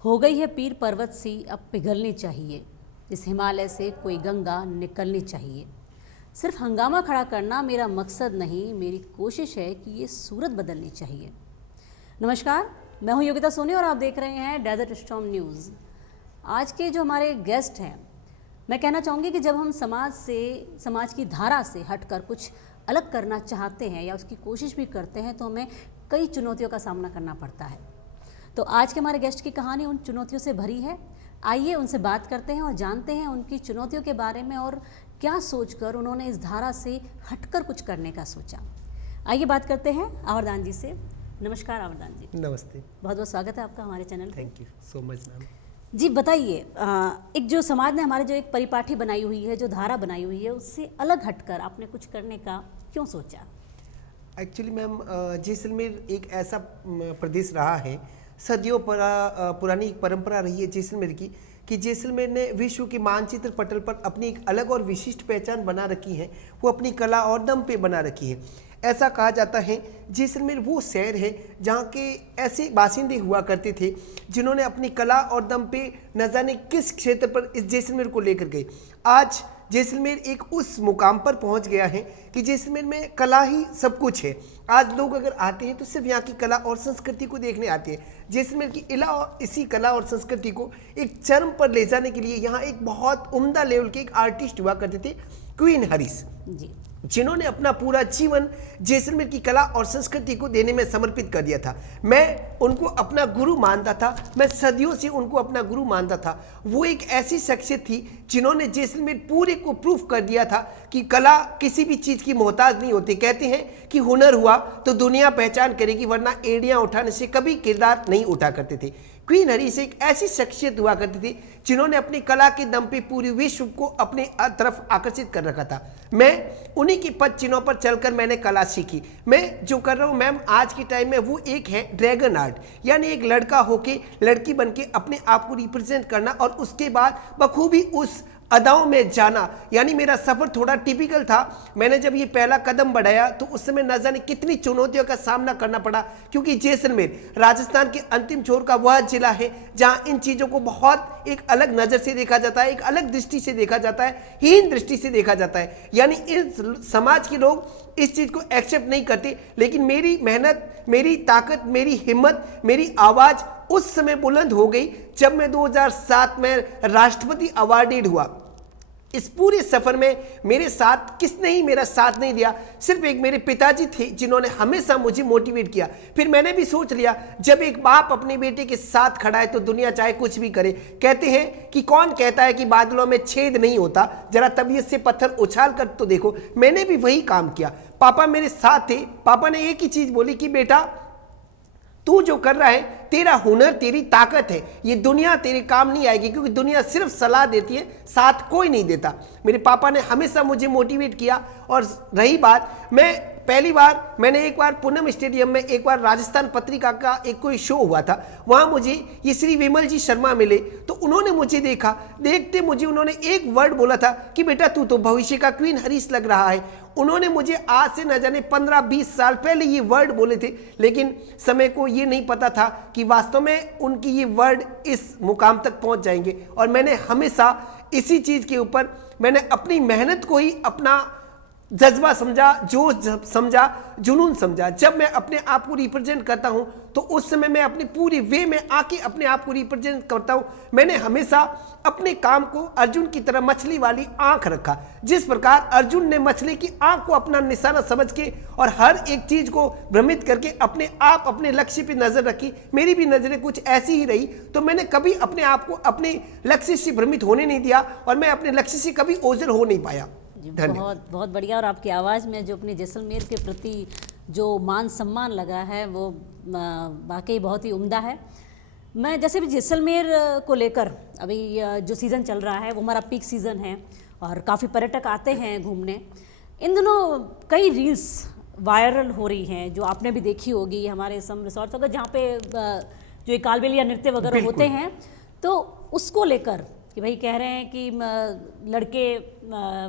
हो गई है पीर पर्वत सी अब पिघलनी चाहिए, इस हिमालय से कोई गंगा निकलनी चाहिए। सिर्फ हंगामा खड़ा करना मेरा मकसद नहीं, मेरी कोशिश है कि ये सूरत बदलनी चाहिए। नमस्कार, मैं हूं योगिता सोनी और आप देख रहे हैं डेजर्ट स्टॉर्म न्यूज़। आज के जो हमारे गेस्ट हैं, मैं कहना चाहूँगी कि जब हम समाज की धारा से हटकर कुछ अलग करना चाहते हैं या उसकी कोशिश भी करते हैं तो हमें कई चुनौतियों का सामना करना पड़ता है। तो आज के हमारे गेस्ट की कहानी उन चुनौतियों से भरी है। आइए उनसे बात करते हैं और जानते हैं उनकी चुनौतियों के बारे में और क्या सोचकर उन्होंने इस धारा से हटकर कुछ करने का सोचा। आइए बात करते हैं आवर्दान जी से। नमस्कार आवर्दान जी। नमस्ते। बहुत बहुत स्वागत है आपका हमारे चैनल पे। Thank you so much ma'am. जी बताइए, एक जो समाज ने हमारे जो एक परिपाठी बनाई हुई है, जो धारा बनाई हुई है, उससे अलग हटकर आपने कुछ करने का क्यों सोचा? एक्चुअली मैम जैसलमेर एक ऐसा प्रदेश रहा है, सदियों पुरानी एक परंपरा रही है जैसलमेर की, कि जैसलमेर ने विश्व के मानचित्र पटल पर अपनी एक अलग और विशिष्ट पहचान बना रखी है। वो अपनी कला और दम पे बना रखी है। ऐसा कहा जाता है जैसलमेर वो शहर है जहाँ के ऐसे बासिंदे हुआ करते थे जिन्होंने अपनी कला और दम पे न जाने किस क्षेत्र पर इस जैसलमेर को लेकर गए। आज जैसलमेर एक उस मुकाम पर पहुंच गया है कि जैसलमेर में कला ही सब कुछ है। आज लोग अगर आते हैं तो सिर्फ यहाँ की कला और संस्कृति को देखने आते हैं। जैसलमेर की इसी कला और संस्कृति को एक चरम पर ले जाने के लिए यहाँ एक बहुत उम्दा लेवल के एक आर्टिस्ट हुआ करते थे, क्वीन हरीश जी, जिन्होंने अपना पूरा जीवन जैसलमेर की कला और संस्कृति को देने में समर्पित कर दिया था। मैं उनको अपना गुरु मानता था, मैं सदियों से उनको अपना गुरु मानता था। वो एक ऐसी शख्सियत थी जिन्होंने जैसलमेर पूरे को प्रूफ कर दिया था कि कला किसी भी चीज़ की मोहताज नहीं होती। कहते हैं कि हुनर हुआ तो दुनिया पहचान करेगी, वरना एड़ियाँ उठाने से कभी किरदार नहीं उठा करते थे। क्वीन हरीश एक ऐसी शख्सियत हुआ करती थी जिन्होंने अपनी कला के दम पे पूरी विश्व को अपने तरफ आकर्षित कर रखा था। मैं उन्हीं की पद चिन्हों पर चलकर मैंने कला सीखी। मैं जो कर रहा हूँ मैम आज के टाइम में, वो एक है ड्रैगन आर्ट, यानी एक लड़का होके लड़की बनके अपने आप को रिप्रेजेंट करना और उसके बाद बखूबी उस अदाओं में जाना। यानी मेरा सफ़र थोड़ा टिपिकल था। मैंने जब ये पहला कदम बढ़ाया तो उस समय न जाने कितनी चुनौतियों का सामना करना पड़ा, क्योंकि जैसलमेर राजस्थान के अंतिम छोर का वह जिला है जहां इन चीज़ों को बहुत एक अलग नज़र से देखा जाता है, एक अलग दृष्टि से देखा जाता है, हीन दृष्टि से देखा जाता है। यानी इस समाज के लोग इस चीज़ को एक्सेप्ट नहीं करते। लेकिन मेरी मेहनत, मेरी ताकत, मेरी हिम्मत, मेरी आवाज़ उस समय बुलंद हो गई जब मैं 2007 में राष्ट्रपति अवार्डेड हुआ। इस पूरे सफर में मेरे साथ किसने ही मेरा साथ नहीं दिया, सिर्फ एक मेरे पिताजी थे जिन्होंने हमेशा मुझे मोटिवेट किया। फिर मैंने भी सोच लिया, जब एक बाप अपने बेटे के साथ खड़ा है तो दुनिया चाहे कुछ भी करे। कहते हैं कि कौन कहता है कि बादलों में छेद नहीं होता, जरा तबीयत से पत्थर उछाल कर तो देखो। मैंने भी वही काम किया। पापा मेरे साथ थे। पापा ने एक ही चीज बोली कि बेटा तू जो कर रहा है, तेरा हुनर, तेरी ताकत है, ये दुनिया तेरे काम नहीं आएगी, क्योंकि दुनिया सिर्फ सलाह देती है, साथ कोई नहीं देता। मेरे पापा ने हमेशा मुझे मोटिवेट किया। और रही बात, मैं पहली बार मैंने एक बार पूनम स्टेडियम में एक बार राजस्थान पत्रिका का एक कोई शो हुआ था, वहाँ मुझे ये श्री विमल जी शर्मा मिले। तो उन्होंने मुझे देखा, देखते मुझे उन्होंने एक वर्ड बोला था कि बेटा तू तो भविष्य का क्वीन हरीश लग रहा है। उन्होंने मुझे आज से न जाने 15-20 साल पहले ये वर्ड बोले थे, लेकिन समय को ये नहीं पता था कि वास्तव में उनकी ये वर्ड इस मुकाम तक पहुंच जाएंगे। और मैंने हमेशा इसी चीज़ के ऊपर मैंने अपनी मेहनत को ही अपना जज्बा समझा, जोश समझा, जुनून समझा। जब मैं अपने आप को रिप्रेजेंट करता हूं तो उस समय मैं अपनी पूरी वे में आके अपने आप को रिप्रेजेंट करता हूं। मैंने हमेशा अपने काम को अर्जुन की तरह मछली वाली आंख रखा। जिस प्रकार अर्जुन ने मछली की आंख को अपना निशाना समझ के और हर एक चीज को भ्रमित करके अपने आप अपने लक्ष्य पे नजर रखी, मेरी भी नजरें कुछ ऐसी ही रही। तो मैंने कभी अपने आप को अपने लक्ष्य से भ्रमित होने नहीं दिया और मैं अपने लक्ष्य से कभी ओझल हो नहीं पाया। बहुत बहुत बढ़िया। और आपकी आवाज़ में जो अपने जैसलमेर के प्रति जो मान सम्मान लगा है वो वाकई बहुत ही उम्दा है। मैं जैसे भी जैसलमेर को लेकर अभी जो सीज़न चल रहा है वो हमारा पीक सीज़न है और काफ़ी पर्यटक आते हैं घूमने। इन दिनों कई रील्स वायरल हो रही हैं जो आपने भी देखी होगी। हमारे सम रिसोर्ट्स वगैरह जहाँ पे जो ये कालबेलिया नृत्य वगैरह होते हैं, तो उसको लेकर कि भाई कह रहे हैं कि लड़के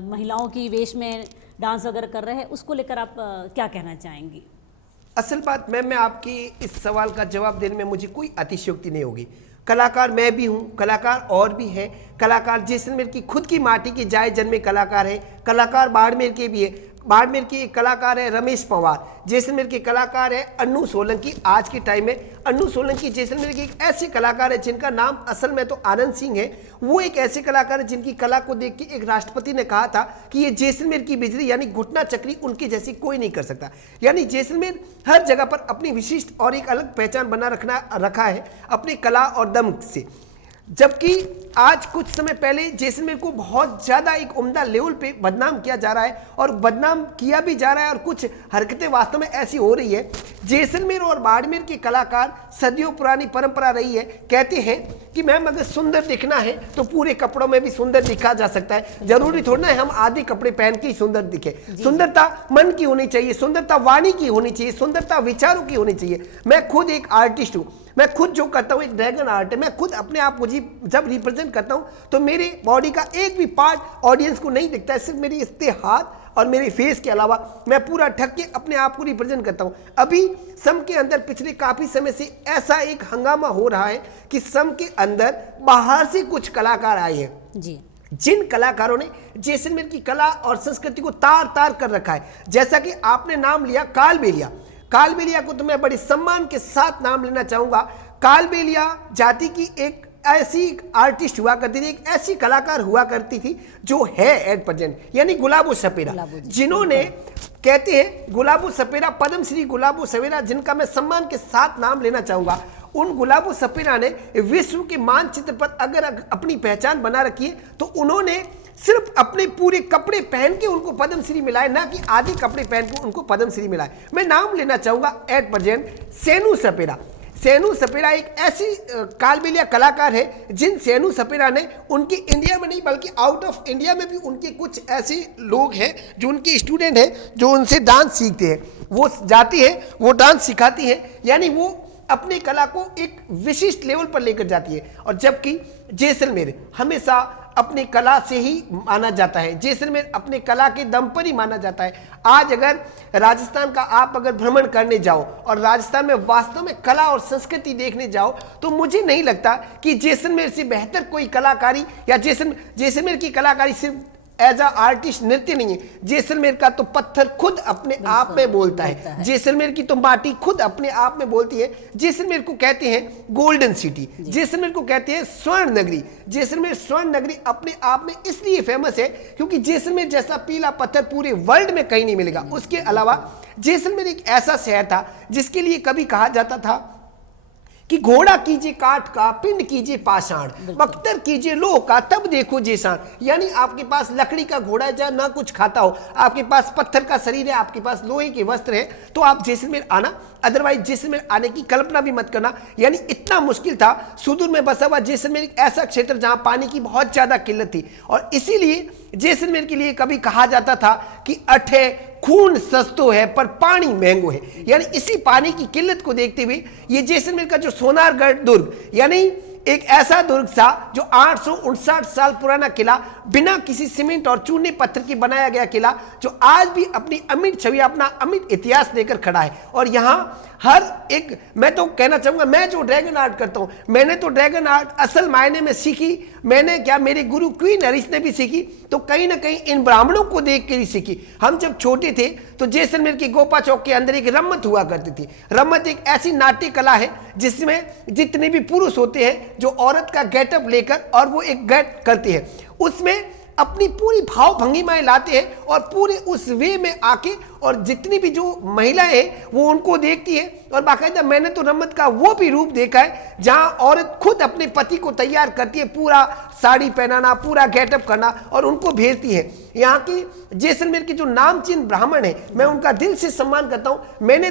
महिलाओं की वेश में डांस वगैरह कर रहे हैं, उसको लेकर आप क्या कहना चाहेंगी? असल बात मैम, मैं आपकी इस सवाल का जवाब देने में मुझे कोई अतिशयोक्ति नहीं होगी। कलाकार मैं भी हूँ, कलाकार और भी हैं। कलाकार जैसलमेर की खुद की माटी के जाए जन्मे कलाकार है। कलाकार बाड़मेर के भी है। बाड़मेर के एक कलाकार है रमेश पवार। जैसलमेर के कलाकार है अन्नू सोलंकी। आज के टाइम में अन्नू सोलंकी जैसलमेर के एक ऐसे कलाकार है जिनका नाम असल में तो आनंद सिंह है। वो एक ऐसे कलाकार है जिनकी कला को देख के एक राष्ट्रपति ने कहा था कि ये जैसलमेर की बिजली यानी घुटना चक्री उनके जैसी कोई नहीं कर सकता। यानी जैसलमेर हर जगह पर अपनी विशिष्ट और एक अलग पहचान बना रखा है अपनी कला और दम से। जबकि आज कुछ समय पहले जैसलमेर को बहुत ज़्यादा एक उम्दा लेवल पे बदनाम किया जा रहा है और बदनाम किया भी जा रहा है और कुछ हरकतें वास्तव में ऐसी हो रही है। जैसलमेर और बाड़मेर के कलाकार सदियों पुरानी परंपरा रही है। कहते हैं कि मैम अगर सुंदर दिखना है तो पूरे कपड़ों में भी सुंदर दिखा जा सकता है। जरूरी थोड़ा है हम आधे कपड़े पहन के ही सुंदर दिखे। सुंदरता मन की होनी चाहिए, सुंदरता वाणी की होनी चाहिए, सुंदरता विचारों की होनी चाहिए। मैं खुद एक आर्टिस्ट हूँ। मैं खुद जो करता हूँ एक ड्रैगन आर्ट है। मैं खुद अपने आप को जब रिप्रेजेंट करता हूँ तो मेरे बॉडी का एक भी पार्ट ऑडियंस को नहीं दिखता है, सिर्फ मेरे इतने हाथ और मेरे फेस के अलावा मैं पूरा ढक के अपने आप को रिप्रेजेंट करता हूँ। अभी सम के अंदर पिछले काफ़ी समय से ऐसा एक हंगामा हो रहा है कि सम के अंदर बाहर से कुछ कलाकार आए हैं जी, जिन कलाकारों ने जैसलमेर की कला और संस्कृति को तार तार कर रखा है। जैसा कि आपने नाम लिया कालबेलिया। कालबेलिया को तो मैं बड़े सम्मान के साथ नाम लेना चाहूंगा। कालबेलिया जाति की एक ऐसी आर्टिस्ट हुआ करती थी, एक ऐसी कलाकार हुआ करती थी जो है एट प्रेजेंट, यानी गुलाबो सपेरा, जिन्होंने कहते हैं गुलाबो सपेरा, पद्म श्री गुलाबो सपेरा, जिनका मैं सम्मान के साथ नाम लेना चाहूंगा। उन गुलाबो सपेरा ने विश्व के मानचित्र पर अगर अपनी पहचान बना रखी है तो उन्होंने सिर्फ अपने पूरे कपड़े पहन के उनको पद्मश्री मिला है, ना कि आधे कपड़े पहन के उनको पद्मश्री मिला है। मैं नाम लेना चाहूंगा एट प्रेजेंट सेनू सपेरा। सेनू सपेरा एक ऐसी कालबेलिया कलाकार है जिन सेनू सपेरा ने उनके इंडिया में नहीं बल्कि आउट ऑफ इंडिया में भी उनके कुछ ऐसे लोग हैं जो उनके स्टूडेंट हैं जो उनसे डांस सीखते हैं। वो जाती है, वो डांस सिखाती है, यानी वो अपनी कला को एक विशिष्ट लेवल पर लेकर जाती है। और जबकि जैसलमेर हमेशा अपनी कला से ही माना जाता है, जैसलमेर अपने कला के दम पर ही माना जाता है। आज अगर राजस्थान का आप अगर भ्रमण करने जाओ और राजस्थान में वास्तव में कला और संस्कृति देखने जाओ तो मुझे नहीं लगता कि जैसलमेर से बेहतर कोई कलाकारी या जैसलमेर की कलाकारी सिर्फ एज अ आर्टिस्ट नृत्य नहीं है। जैसलमेर का तो पत्थर खुद अपने आप में बोलता है। जैसलमेर की तो माटी खुद अपने आप में बोलती है। जैसलमेर को कहते हैं गोल्डन सिटी, जैसलमेर को कहते हैं स्वर्ण नगरी। जैसलमेर स्वर्ण नगरी अपने आप में इसलिए फेमस है क्योंकि जैसलमेर जैसा पीला पत्थर पूरे वर्ल्ड में कहीं नहीं मिलेगा। उसके अलावा जैसलमेर एक ऐसा शहर था जिसके लिए कभी कहा जाता था कि घोड़ा कीजिए काठ का, पिंड कीजिए पाषाण, बख्तर कीजिए लोह का, तब देखो जैसान। यानी आपके पास लकड़ी का घोड़ा है जहाँ ना कुछ खाता हो, आपके पास पत्थर का शरीर है, आपके पास लोहे के वस्त्र हैं, तो आप जैसलमेर आना, अदरवाइज जैसलमेर आने की कल्पना भी मत करना। यानी इतना मुश्किल था। सुदूर में बसा हुआ जैसलमेर एक ऐसा क्षेत्र जहाँ पानी की बहुत ज़्यादा किल्लत थी और इसीलिए जैसलमेर के लिए कभी कहा जाता था कि अठे खून सस्तो है पर पानी महंगो है। यानी इसी पानी की किल्लत को देखते हुए ये जैसलमेर का जो सोनारगढ़ दुर्ग, यानी एक ऐसा दुर्ग था जो 859 साल पुराना किला, बिना किसी सीमेंट और चूने पत्थर के बनाया गया किला, जो आज भी अपनी अमिट छवि, अपना अमिट इतिहास लेकर खड़ा है। और यहाँ हर एक, मैं तो कहना चाहूंगा, मैं जो ड्रैगन आर्ट करता हूँ, मैंने तो ड्रैगन आर्ट असल मायने में सीखी, मैंने क्या मेरे गुरु क्वीन हरीश ने भी सीखी, तो कहीं ना कहीं इन ब्राह्मणों को देख कर ही सीखी। हम जब छोटे थे तो जैसलमेर के गोपा चौक के अंदर एक रम्मत हुआ करती थी। रम्मत एक ऐसी नाट्य कला है जिसमें जितने भी पुरुष होते हैं जो औरत का गेटअप लेकर और वो एक गेट करते हैं, उसमें अपनी पूरी भाव भंगिमाएं लाते हैं और पूरे उस वे में आके और जितनी भी जो महिलाएं हैं वो उनको देखती है। और बाकायदा मैंने तो रम्मत का वो भी रूप देखा है जहां औरत खुद अपने पति को तैयार करती है, पूरा साड़ी पहनाना, पूरा गेटअप करना और उनको भेजती है। यहाँ की जैसलमेर के जो नामचीन ब्राह्मण है, मैं उनका दिल से सम्मान करता हूँ। मैंने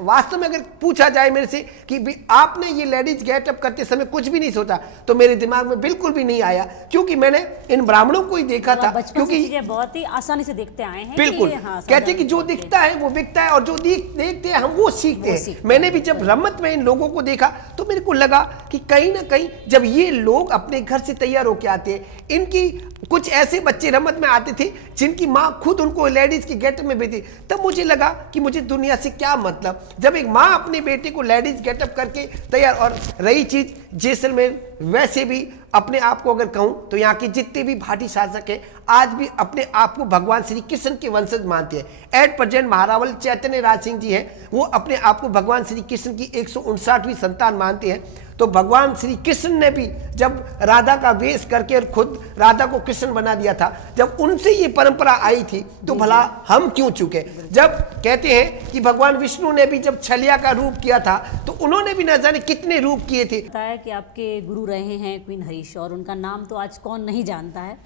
वास्तव में अगर पूछा जाए मेरे से कि आपने ये लेडीज गेटअप करते समय कुछ भी नहीं सोचा, तो मेरे दिमाग में बिल्कुल भी नहीं आया, क्योंकि मैंने इन ब्राह्मणों को ही देखा था। क्योंकि बहुत ही आसानी से देखते आए हैं। बिल्कुल कहते कि जो दिखता है वो बिकता है और जो देखते हैं हम वो सीखते हैं। मैंने भी जब रमत में इन लोगों को देखा तो मेरे को लगा कि कहीं ना कहीं जब ये लोग अपने घर से तैयार होके आते हैं, इनकी कुछ ऐसे बच्चे रमत में आते थे जिनकी माँ खुद उनको लेडीज की गेटअप में भेजती, तब मुझे लगा कि मुझे दुनिया से क्या मतलब, जब एक माँ अपने बेटे को लेडीज गेटअप करके तैयार। और रही चीज जैसलमेर, वैसे भी अपने आप को अगर कहूं तो यहाँ के जितने भी भाटी शासक हैं आज भी अपने आप को भगवान श्री कृष्ण के वंशज मानते हैं। एट प्रेजेंट महारावल चैतन्य राज सिंह जी हैं, वो अपने आप को भगवान श्री कृष्ण की 159वीं संतान मानते हैं। तो भगवान श्री कृष्ण ने भी जब राधा का वेश करके और खुद राधा को कृष्ण बना दिया था, जब उनसे ये परंपरा आई थी तो भला हम क्यों चूके। जब कहते हैं कि भगवान विष्णु ने भी जब छलिया का रूप किया था तो उन्होंने भी न जाने कितने रूप किए थे। बताया कि आपके गुरु रहे हैं क्वीन हरीश, और उनका नाम तो आज कौन नहीं जानता है।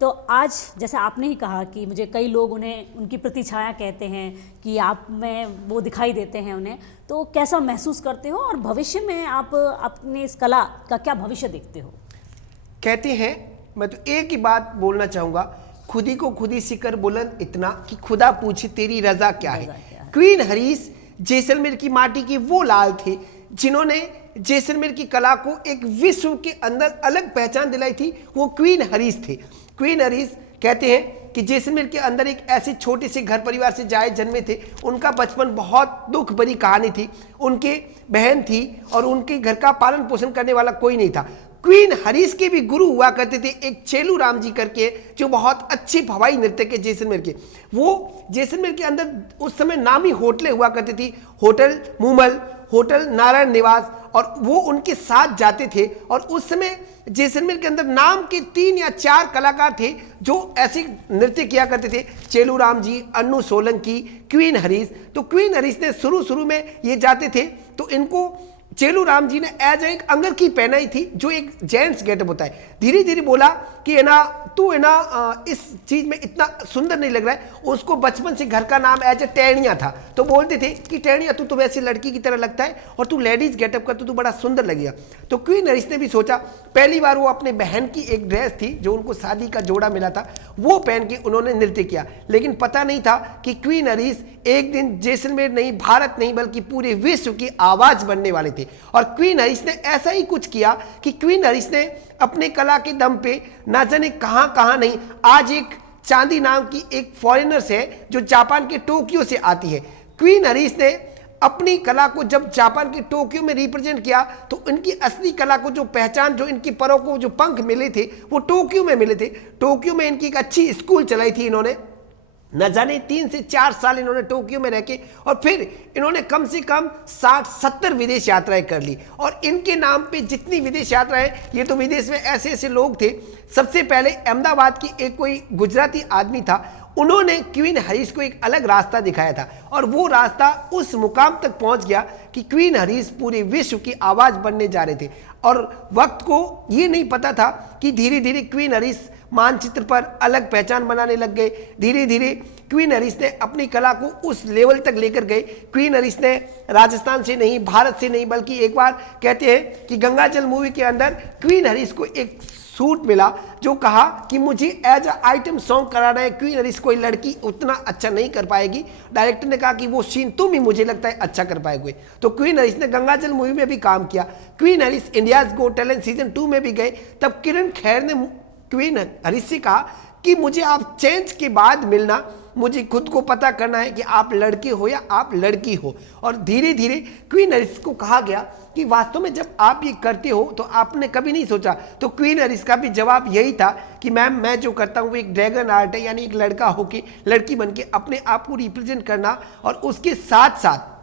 तो आज जैसे आपने ही कहा कि मुझे कई लोग उन्हें उनकी प्रतिछाया कहते हैं कि आप में वो दिखाई देते हैं उन्हें, तो कैसा महसूस करते हो और भविष्य में आप अपने इस कला का क्या भविष्य देखते हो? कहते हैं, मैं तो एक ही बात बोलना चाहूँगा, खुदी को खुदी सिकर बुलंद इतना कि खुदा पूछे तेरी रजा क्या है। क्वीन हरीश जैसलमेर की माटी के वो लाल थे जिन्होंने जैसलमेर की कला को एक विश्व के अंदर अलग पहचान दिलाई थी, वो क्वीन हरीश थे। क्वीन हरीश कहते हैं कि जैसलमेर के अंदर एक ऐसे छोटे से घर परिवार से जाए जन्मे थे। उनका बचपन बहुत दुख भरी कहानी थी। उनके बहन थी और उनके घर का पालन पोषण करने वाला कोई नहीं था। क्वीन हरीश के भी गुरु हुआ करते थे एक चेलू राम जी करके, जो बहुत अच्छे भवाई नृत्य के जैसलमेर के। वो जैसलमेर के अंदर उस समय नामी होटलें हुआ करती थी, होटल मूमल, होटल नारायण निवास, और वो उनके साथ जाते थे। और उस समय जैसलमेर के अंदर नाम के 3 या 4 कलाकार थे जो ऐसे नृत्य किया करते थे, चेलू राम जी, अन्नू सोलंकी, क्वीन हरीश। तो क्वीन हरीश ने शुरू में ये जाते थे तो इनको चेलू राम जी ने एज एक अंगरखी पहनाई थी जो एक जेंट्स गेटअप होता है। धीरे धीरे बोला कि है ना तू है ना इस चीज में इतना सुंदर नहीं लग रहा है। उसको बचपन से घर का नाम एज ए टेणिया था, तो बोलते थे कि टेणिया तू तो वैसी लड़की की तरह लगता है और तू लेडीज गेटअप कर तो तू बड़ा सुंदर लगेगा। तो क्वीन हरीश ने भी सोचा, पहली बार वो अपने बहन की एक ड्रेस थी जो उनको शादी का जोड़ा मिला था, वो पहन के उन्होंने नृत्य किया। लेकिन पता नहीं था कि क्वीन हरीश एक दिन जैसलमेर नहीं, भारत नहीं, बल्कि पूरे विश्व की आवाज बनने वाले थे। और क्वीन हरीश ने ऐसा ही कुछ किया कि क्वीन हरीश ने अपने कला के दम पे ना जाने कहां नहीं, आज एक चांदी नाम की एक फॉरेनर्स है जो जापान के टोक्यो से आती है। क्वीन हरीश ने अपनी कला को जब जापान के टोक्यो में रिप्रेजेंट किया तो इनकी असली कला को जो पहचान, जो इनकी परों को जो पंख मिले थे वो टोक्यो में मिले थे। टोक्यो में इनकी एक अच्छी स्कूल चलाई थी इन्होंने, न जाने 3 से 4 साल इन्होंने टोक्यो में रह के, और फिर इन्होंने कम से कम 60-70 विदेश यात्राएं कर ली। और इनके नाम पे जितनी विदेश यात्राएं, ये तो विदेश में ऐसे ऐसे लोग थे। सबसे पहले अहमदाबाद की एक कोई गुजराती आदमी था, उन्होंने क्वीन हरीश को एक अलग रास्ता दिखाया था और वो रास्ता उस मुकाम तक पहुंच गया कि क्वीन हरीश पूरे विश्व की आवाज बनने जा रहे थे। और वक्त को ये नहीं पता था कि धीरे धीरे क्वीन हरीश मानचित्र पर अलग पहचान बनाने लग गए। धीरे धीरे क्वीन हरीश ने अपनी कला को उस लेवल तक लेकर गए। क्वीन हरीश ने राजस्थान से नहीं, भारत से नहीं, बल्कि एक बार कहते हैं कि गंगाजल मूवी के अंदर क्वीन हरीश को एक सूट मिला जो कहा कि मुझे एज अ आइटम सॉन्ग कराना है, क्वीन हरीश कोई लड़की उतना अच्छा नहीं कर पाएगी। डायरेक्टर ने कहा कि वो सीन तुम ही मुझे लगता है अच्छा कर पाएगे। तो क्वीन हरीश ने गंगाजल मूवी में भी काम किया। क्वीन हरीश इंडियाज गो टैलेंट सीजन 2 में भी गए। तब किरण खैर ने क्वीन हरीश से कहा कि मुझे आप चेंज के बाद मिलना, मुझे खुद को पता करना है कि आप लड़के हो या आप लड़की हो। और धीरे धीरे क्वीन हरीश को कहा गया कि वास्तव में जब आप ये करते हो तो आपने कभी नहीं सोचा। तो क्वीन हरीश का भी जवाब यही था कि मैम मैं जो करता हूँ वो एक ड्रैगन आर्ट है, यानी एक लड़का होके लड़की बन के अपने आप को रिप्रेजेंट करना, और उसके साथ साथ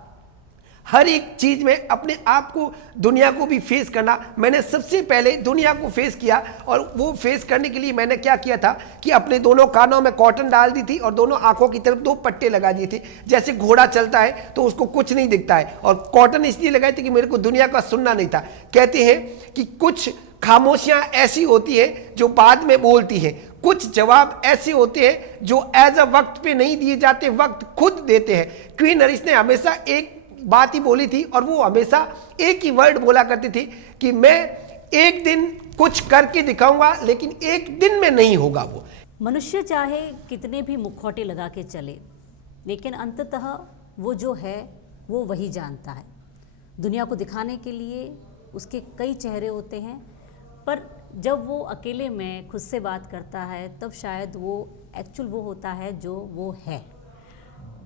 हर एक चीज में अपने आप को, दुनिया को भी फेस करना। मैंने सबसे पहले दुनिया को फेस किया और वो फेस करने के लिए मैंने क्या किया था कि अपने दोनों कानों में कॉटन डाल दी थी और दोनों आंखों की तरफ 2 पट्टे लगा दिए थे। जैसे घोड़ा चलता है तो उसको कुछ नहीं दिखता है, और कॉटन इसलिए लगाए थे कि मेरे को दुनिया का सुनना नहीं था। कहते हैं कि कुछ खामोशियां ऐसी होती है जो बाद में बोलती है, कुछ जवाब ऐसे होते हैं जो एज अ वक्त पे नहीं दिए जाते, वक्त खुद देते हैं। क्वीन हरीश ने हमेशा एक बात ही बोली थी और वो हमेशा एक ही वर्ड बोला करती थी कि मैं एक दिन कुछ करके दिखाऊंगा, लेकिन एक दिन में नहीं होगा वो। मनुष्य चाहे कितने भी मुखौटे लगा के चले, लेकिन अंततः वो जो है वो वही जानता है। दुनिया को दिखाने के लिए उसके कई चेहरे होते हैं, पर जब वो अकेले में खुद से बात करता है तब शायद वो एक्चुअल वो होता है जो वो है।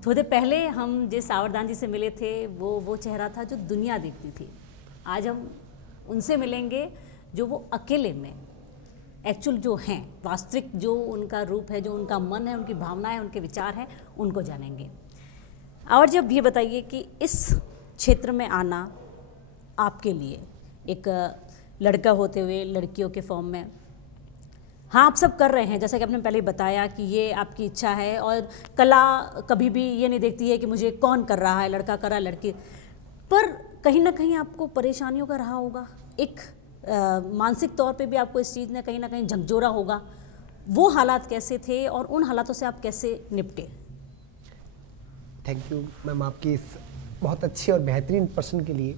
थोड़ी देर पहले हम जिस आवर्दान जी से मिले थे वो चेहरा था जो दुनिया देखती थी। आज हम उनसे मिलेंगे जो वो अकेले में एक्चुअल जो हैं, वास्तविक जो उनका रूप है, जो उनका मन है, उनकी भावनाएं, उनके विचार हैं, उनको जानेंगे। और जब ये बताइए कि इस क्षेत्र में आना आपके लिए एक लड़का होते हुए लड़कियों के फॉर्म में, हाँ आप सब कर रहे हैं जैसा कि आपने पहले बताया कि ये आपकी इच्छा है, और कला कभी भी ये नहीं देखती है कि मुझे कौन कर रहा है, लड़का कर रहा है लड़की, पर कहीं ना कहीं आपको परेशानियों का रहा होगा, एक मानसिक तौर पे भी आपको इस चीज़ ने कहीं ना कहीं झकझोरा होगा। वो हालात कैसे थे और उन हालातों से आप कैसे निपटे? थैंक यू मैम आपकी इस बहुत अच्छे और बेहतरीन प्रश्न के लिए।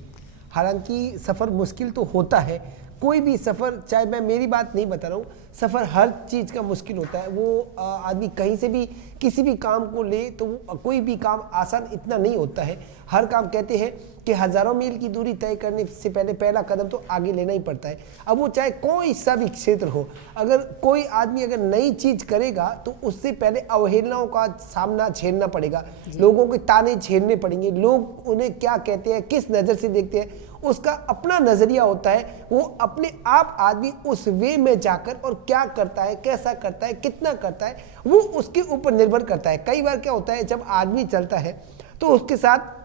हालांकि सफ़र मुश्किल तो होता है, कोई भी सफ़र, चाहे मैं मेरी बात नहीं बता रहा हूँ, सफ़र हर चीज़ का मुश्किल होता है। वो आदमी कहीं से भी किसी भी काम को ले तो वो कोई भी काम आसान इतना नहीं होता है। हर काम कहते हैं कि हज़ारों मील की दूरी तय करने से पहले पहला कदम तो आगे लेना ही पड़ता है। अब वो चाहे कोई सा भी क्षेत्र हो, अगर कोई आदमी अगर नई चीज़ करेगा तो उससे पहले अवहेलनाओं का सामना झेलना पड़ेगा, लोगों के ताने झेलने पड़ेंगे, लोग उन्हें क्या कहते हैं, किस नज़र से देखते हैं, उसका अपना नज़रिया होता है। वो अपने आप आदमी उस वे में जाकर और क्या करता है, कैसा करता है, कितना करता है, वो उसके ऊपर निर्भर करता है। कई बार क्या होता है, जब आदमी चलता है तो उसके साथ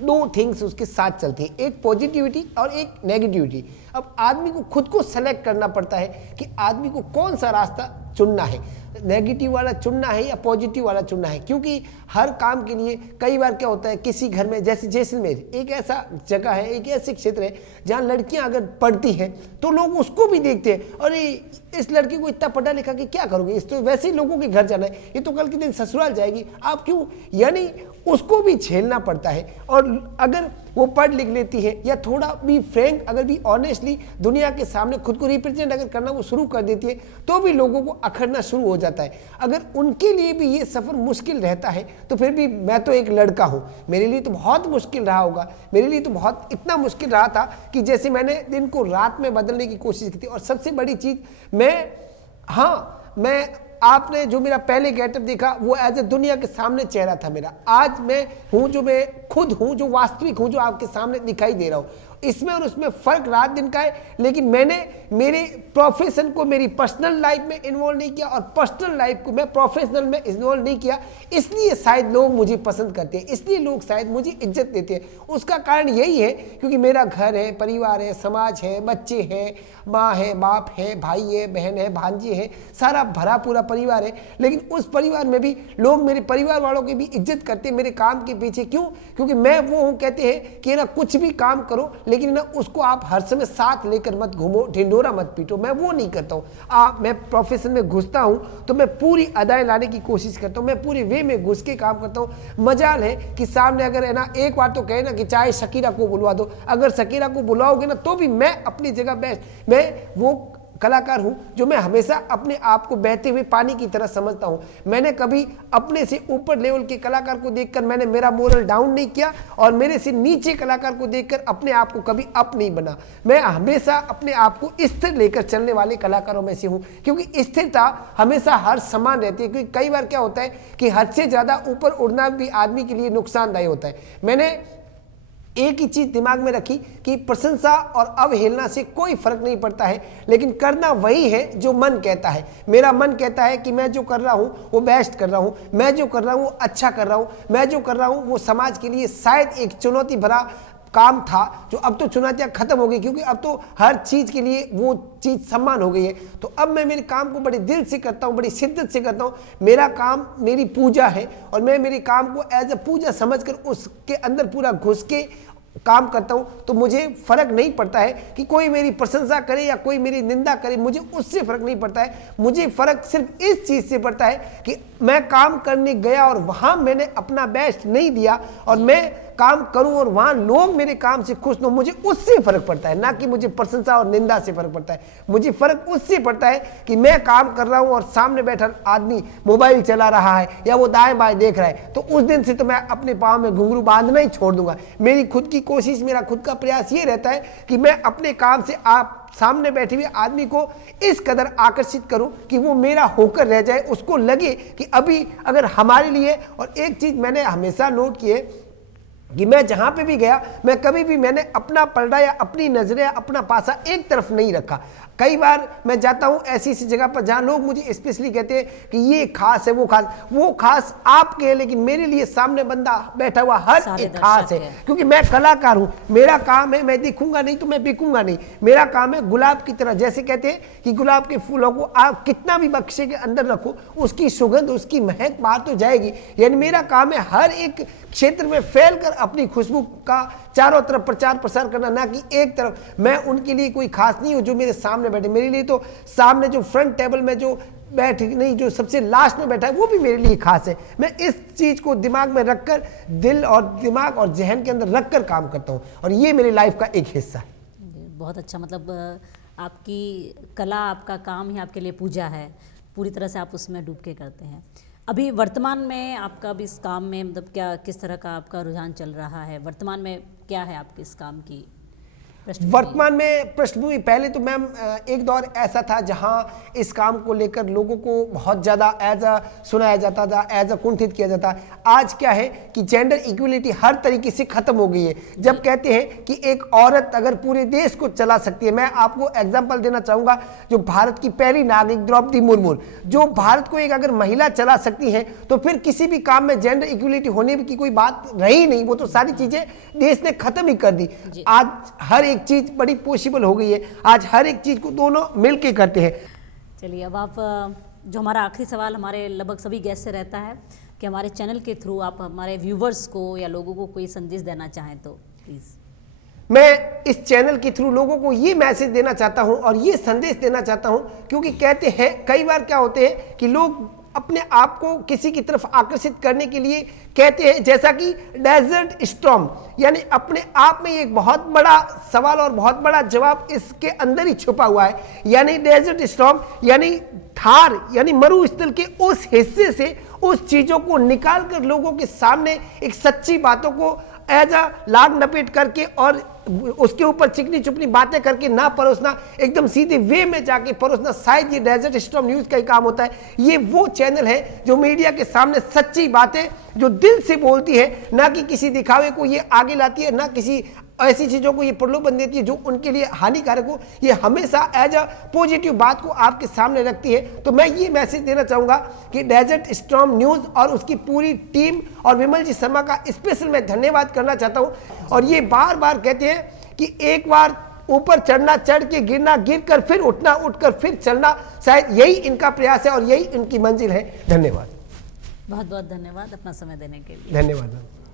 दो थिंग्स उसके साथ चलती है, एक पॉजिटिविटी और एक नेगेटिविटी। अब आदमी को खुद को सेलेक्ट करना पड़ता है कि आदमी को कौन सा रास्ता चुनना है, नेगेटिव वाला चुनना है या पॉजिटिव वाला चुनना है। क्योंकि हर काम के लिए कई बार क्या होता है, किसी घर में, जैसे जैसलमेर एक ऐसा जगह है, एक ऐसे क्षेत्र है जहाँ लड़कियां अगर पढ़ती हैं तो लोग उसको भी देखते हैं, अरे इस लड़की को इतना पढ़ा लिखा के क्या करोगे, इस तो वैसे ही लोगों के घर जाना है, ये तो कल के दिन ससुराल जाएगी, आप क्यों, यानी उसको भी झेलना पड़ता है। और अगर वो पढ़ लिख लेती है या थोड़ा भी फ्रैंक, अगर भी ऑनेस्टली दुनिया के सामने खुद को रिप्रेजेंट अगर करना वो शुरू कर देती है तो भी लोगों को अखरना शुरू हो जाता है। अगर उनके लिए भी ये सफ़र मुश्किल रहता है तो फिर भी मैं तो एक लड़का हूँ, मेरे लिए तो बहुत मुश्किल रहा होगा। मेरे लिए तो बहुत इतना मुश्किल रहा था कि जैसे मैंने दिन को रात में बदलने की कोशिश की थी। और सबसे बड़ी चीज़, मैं आपने जो मेरा पहले गेटअप देखा वो एज ए दुनिया के सामने चेहरा था मेरा। आज मैं हूँ जो मैं खुद हूँ, जो वास्तविक हूँ, जो आपके सामने दिखाई दे रहा हूँ। इसमें और उसमें फ़र्क रात दिन का है, लेकिन मैंने मेरे प्रोफेशन को मेरी पर्सनल लाइफ में इन्वॉल्व नहीं किया और पर्सनल लाइफ को मैं प्रोफेशनल में इन्वॉल्व नहीं किया। इसलिए शायद लोग मुझे पसंद करते हैं, इसलिए लोग शायद मुझे इज्जत देते हैं। उसका कारण यही है क्योंकि मेरा घर है, परिवार है, समाज है, बच्चे हैं, माँ है, बाप है, भाई है, बहन है, भांजी है, सारा भरा पूरा परिवार है। लेकिन उस परिवार में भी लोग मेरे परिवार वालों की भी इज्जत करते हैं मेरे काम के पीछे। क्यों? क्योंकि मैं वो हूँ, कहते हैं कि ना कुछ भी काम करो लेकिन ना उसको आप हर समय साथ लेकर मत घूमो, ढिंडोरा मत पीटो। मैं वो नहीं करता हूँ। मैं प्रोफेशन में घुसता हूँ तो मैं पूरी अदाएं लाने की कोशिश करता हूँ, मैं पूरे वे में घुस के काम करता हूँ। मजाल है कि सामने अगर है ना एक बार तो कहे ना कि चाहे शकीरा को बुलवा दो, अगर शकीरा को बुलाओगे ना तो भी मैं अपनी जगह बेस्ट, मैं वो कलाकार हूं जो मैं हमेशा अपने आप को बहते हुए पानी की तरह समझता हूं। मैंने कभी अपने से ऊपर लेवल के कलाकार को देखकर मैंने मेरा मोरल डाउन नहीं किया और मेरे से नीचे कलाकार को देखकर अपने आप को कभी अप नहीं बना। मैं हमेशा अपने आप को स्थिर लेकर चलने वाले कलाकारों में से हूं, क्योंकि स्थिरता हमेशा हर समान रहती है। क्योंकि कई बार क्या होता है कि हद से ज्यादा ऊपर उड़ना भी आदमी के लिए नुकसानदायी होता है। मैंने एक ही चीज दिमाग में रखी कि प्रशंसा और अवहेलना से कोई फर्क नहीं पड़ता है, लेकिन करना वही है जो मन कहता है। मेरा मन कहता है कि मैं जो कर रहा हूं वो बेस्ट कर रहा हूं, मैं जो कर रहा हूं वो अच्छा कर रहा हूं, मैं जो कर रहा हूं वो समाज के लिए शायद एक चुनौती भरा काम था, जो अब तो चुनौतियां खत्म हो गई क्योंकि अब तो हर चीज के लिए वो चीज सम्मान हो गई है। तो अब मैं मेरे काम को बड़े दिल से करता हूं, बड़ी शिद्दत से करता हूं। मेरा काम मेरी पूजा है और मैं मेरे काम को एज ए पूजा समझकर उसके अंदर पूरा घुस के काम करता हूं। तो मुझे फर्क नहीं पड़ता है कि कोई मेरी प्रशंसा करे या कोई मेरी निंदा करे, मुझे उससे फर्क नहीं पड़ता है। मुझे फर्क सिर्फ इस चीज से पड़ता है कि मैं काम करने गया और वहां मैंने अपना बेस्ट नहीं दिया और मैं काम करूं और वहां लोग मेरे काम से खुश हो, मुझे उससे फर्क पड़ता है, ना कि मुझे प्रशंसा और निंदा से फर्क पड़ता है। मुझे फर्क उससे पड़ता है कि मैं काम कर रहा हूं और सामने बैठा आदमी मोबाइल चला रहा है या वो दाएं बाएं देख रहा है, तो उस दिन से तो मैं अपने पाँव में घुंघरू बांधना ही छोड़ दूंगा। मेरी खुद की कोशिश, मेरा खुद का प्रयास ये रहता है कि मैं अपने काम से आप सामने बैठे हुए आदमी को इस कदर आकर्षित करूं कि वो मेरा होकर रह जाए, उसको लगे कि अभी अगर हमारे लिए। और एक चीज मैंने हमेशा नोट की है कि मैं जहां पे भी गया, मैं कभी भी मैंने अपना पलड़ा या अपनी नजरें, अपना पासा एक तरफ नहीं रखा। कई बार मैं जाता हूं ऐसी ऐसी जगह पर जहां लोग मुझे स्पेशली कहते हैं कि ये खास है, वो खास आपके है, लेकिन मेरे लिए सामने बंदा बैठा हुआ हर एक खास है, क्योंकि मैं कलाकार हूं। मेरा काम है, मैं दिखूंगा नहीं तो मैं बिकूंगा नहीं। मेरा काम है गुलाब की तरह, जैसे कहते हैं कि गुलाब के फूलों को आप कितना भी बक्से के अंदर रखो, उसकी सुगंध, उसकी महक बाहर तो जाएगी। यानी मेरा काम है हर एक क्षेत्र में फैलकर अपनी खुशबू का चारों तरफ प्रचार प्रसार करना, ना कि एक तरफ। मैं उनके लिए कोई खास नहीं हूं जो मेरे सामने बैठे। मेरे लिए तो सामने जो फ्रंट टेबल में जो बैठ नहीं, जो सबसे लास्ट में बैठा है, वो भी मेरे लिए खास है। मैं इस चीज को दिमाग में रखकर, दिल और दिमाग और जहन के अंदर रखकर काम करता हूं, और ये मेरी लाइफ का एक हिस्सा है। बहुत अच्छा, मतलब आपकी कला, आपका काम ही आपके लिए पूजा है, पूरी तरह से आप उसमें डूब के करते हैं। अभी वर्तमान में आपका भी इस काम में मतलब क्या, किस तरह का आपका रुझान चल रहा है? वर्तमान में क्या है आपके इस काम की वर्तमान में पृष्ठभूमि? पहले तो मैम एक दौर ऐसा था जहां इस काम को लेकर लोगों को बहुत ज़्यादा एज अ सुनाया जाता था, एज अ कुंठित किया जाता। आज क्या है कि जेंडर इक्वलिटी हर तरीके से खत्म हो गई है। जब कहते हैं कि एक औरत अगर पूरे देश को चला सकती है, मैं आपको एग्जाम्पल देना चाहूँगा, जो भारत की पहली नागरिक द्रौपदी मुर्मू, जो भारत को एक अगर महिला चला सकती है, तो फिर किसी भी काम में जेंडर इक्वलिटी होने की कोई बात रही नहीं। वो तो सारी चीज़ें देश ने खत्म ही कर दी। आज हर एक चीज बड़ी पॉसिबल हो गई है, आज हर एक चीज को दोनों मिलके करते हैं। चलिए, अब आप, जो हमारा आखिरी सवाल हमारे लगभग सभी गेस्ट से रहता है कि हमारे चैनल के थ्रू आप हमारे व्यूवर्स को या लोगों को कोई संदेश देना चाहें तो प्लीज। मैं इस चैनल के थ्रू लोगों को ये मैसेज देना चाहता हूं और ये संदेश देना चाहता हूं, क्योंकि कहते हैं कई बार क्या होते हैं कि लोग अपने आप को किसी की तरफ आकर्षित करने के लिए कहते हैं, जैसा कि डेजर्ट स्टॉर्म, यानी अपने आप में एक बहुत बड़ा सवाल और बहुत बड़ा जवाब इसके अंदर ही छुपा हुआ है। यानी डेजर्ट स्टॉर्म यानी थार, यानी मरुस्थल के उस हिस्से से उस चीजों को निकाल कर लोगों के सामने एक सच्ची बातों को एज अ लाग लपेट करके और उसके ऊपर चिकनी चुपनी बातें करके ना परोसना, एकदम सीधे वे में जाके परोसना, शायद ये डेजर्ट स्टॉर्म न्यूज का ही काम होता है। ये वो चैनल है जो मीडिया के सामने सच्ची बातें जो दिल से बोलती है, ना कि किसी दिखावे को ये आगे लाती है, ना किसी ऐसी चीजों को ये प्रलोभन देती है जो उनके लिए हानिकारक हो। ये हमेशा एज अ पॉजिटिव बात को आपके सामने रखती है। तो मैं ये मैसेज देना चाहूंगा कि डेजर्ट स्टॉर्म न्यूज और उसकी पूरी टीम और विमल जी शर्मा का स्पेशल मैं धन्यवाद करना चाहता हूं। और ये बार बार कहते हैं कि एक बार ऊपर चढ़ना, चढ़ के गिरना, गिर कर फिर उठना, उठकर फिर चलना, शायद यही इनका प्रयास है और यही इनकी मंजिल है। धन्यवाद, बहुत बहुत धन्यवाद अपना समय देने के लिए। धन्यवाद।